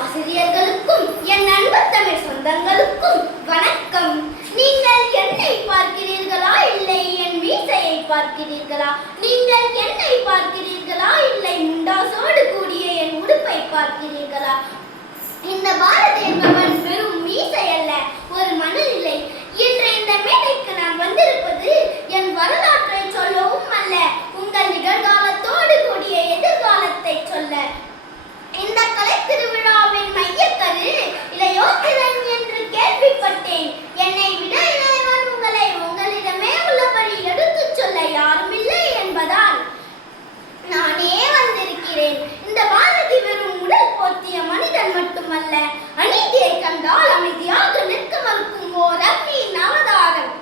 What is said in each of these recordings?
ஆசிரியர்களுக்கும் என் அன்பு தமிழ் சொந்தங்களுக்கும் வணக்கம். நீங்கள் என்னை பார்க்கிறீர்களா, இல்லை என் மீசையை பார்க்கிறீர்களா? நீங்கள் என்னை பார்க்கிறீர்களா, இல்லை முண்டாசோடு கூடிய என் உடுப்பை பார்க்கிறீர்களா? இந்த பாரதி என்பவன் வெறும் மீசை அல்ல, ஒரு மனநிலை. இன்று இந்த மேடைக்கு நான் வந்திருப்பது என் வரலாற்றை சொல்லவும் அல்ல, உங்கள் நிகழ்காலத்தோடு கூடிய எதிர்காலத்தை சொல்ல. இந்த கலை திருவிழாவின் மையக்கரு இளையோத்திரன் என்று கேள்விப்பட்டேன். என்னை விட இளையவன் உங்களிடமே உள்ளபடி எடுத்துச் சொல்ல யாரும் இல்லை என்பதால் நானே வந்திருக்கிறேன். இந்த பாரதி வெறும் உடல் போர்த்திய மனிதன் மட்டுமல்ல, அநீதியை கண்டால் அமைதியாக நிற்க மறுக்கும் ஓர் அக்னியின் அவதாரம்.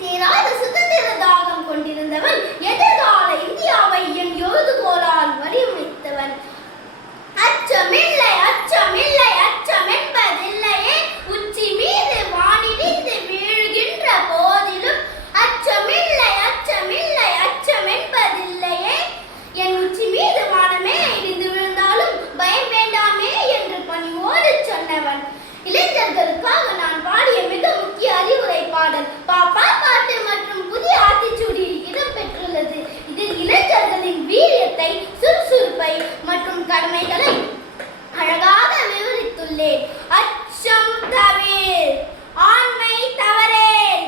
தீராத சுதந்திர தாகம் கொண்டிருந்தவன், எதிர்கால இந்தியாவை என் எழுதுகோளால் வடிவமைத்தவன். அச்சமில்லை, அச்சமில்லை, அச்சம் என்பதில்லையே, உச்சி மீது வானிடிந்து வீழ்கின்ற போதிலும் அச்சமில்லை, அச்சமில்லை, அச்சம் என்பதில்லையே. என் உச்சி மீது வானமே இடிந்து விழுந்தாலும் பயம் வேண்டாமே என்று பணிவோடு சொன்னவன். இளைஞர்களுக்காக நான் பாடிய மிக முக்கிய அறிவுரை பாடல் பாப்பா பாட்டு மற்றும் புதிய ஆத்திச்சூடியில் இடம்பெற்றுள்ளது. இதில் இளைஞர்களின் வீரியத்தை, சுறுசுறுப்பை மற்றும் கடமைகளை அழகாக விவரித்துள்ளேன். அச்சம் தவிர், ஆண்மை தவறேல்,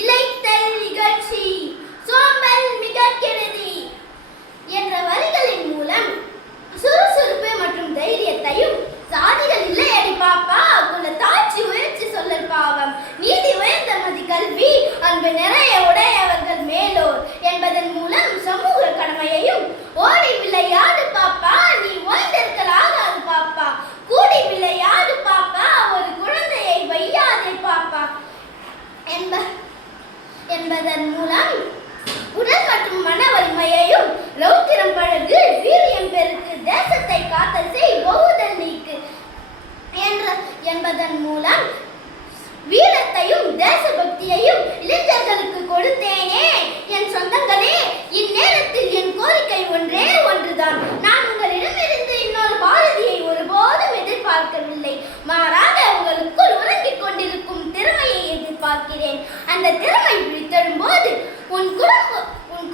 இளைத்தல் இகழ்ச்சி, சோம்பல் மிக கெடுதி என்ற வரிகளின் மூலம் சுறுசுறுப்பு மற்றும் தைரியத்தையும், சாதிகள் இல்லை அடி பாப்பா, குல தாட்சி உயர்ச்சி சொல்லல் பாவம், நீதி உயர்ந்த மதி கல்வி, அன்பு நிறைய உடையவர்கள் மேலோர் என்பதன் மூலம் சமூக கடமையையும், ஓடி விளையாடு பாப்பா, நீ ஓய்ந்திருக்கலாகாது பாப்பா, கூடி விளையாடு பாப்பா, ஒரு குழந்தையை வையாதே பாப்பா என்பதன் மூலம் உடல் மற்றும் மன வலிமையையும், ரௌத்திரம் பழகு, வீரியம் பெருக்கு, தேசத்தை காத்தல் செய், பகுதல் நீக்கு என்பதன் மூலம் வீரத்தையும் தேசபக்தியையும் இளைஞர்களுக்கு கொடுத்தேனே. என் சொந்தங்களே, இந்நேரத்தில் என் கோரிக்கை ஒன்றே ஒன்றுதான். நான் உங்களிடமிருந்து இன்னொரு பாரதியை ஒருபோதும் எதிர்பார்க்கவில்லை. மாறாக உங்களுக்குள் உறங்கிக் கொண்டிருக்கும் திறமையை எதிர்பார்க்கிறேன். அந்த திறமை விழித்தெழும் போது உன்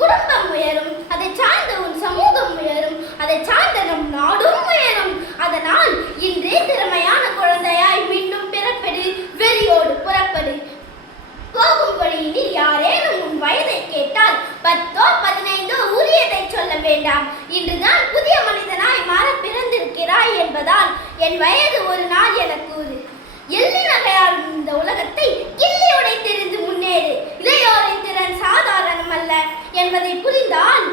குடும்பம் உயரும், அதை சார்ந்த உன் சமூகம் உயரும், அதை சார்ந்த நம் நாடும் உயரும். அதனால் இன்றே திறமையான குழந்தையாய் மீண்டும் பிறப்பெடு, வெறியோடு புறப்படு. போகும் வழியினில் யாரேனும் உன் வயதை கேட்டால் 10ஓ 15ஓ உரியதை சொல்ல வேண்டாம். இன்றுதான் புதிய மனிதனாய் மாற பிறந்திருக்கிறாய் என்பதால் என் வயது ஒரு நாள் என கூறு. எள்ளி நகையால் இந்த உலகத்தை கிள்ளி உடைத்தெறிந்து முன்னேறு. இளையோரின் திறன் சாதாரணமல்ல என்பதை புரிந்தால்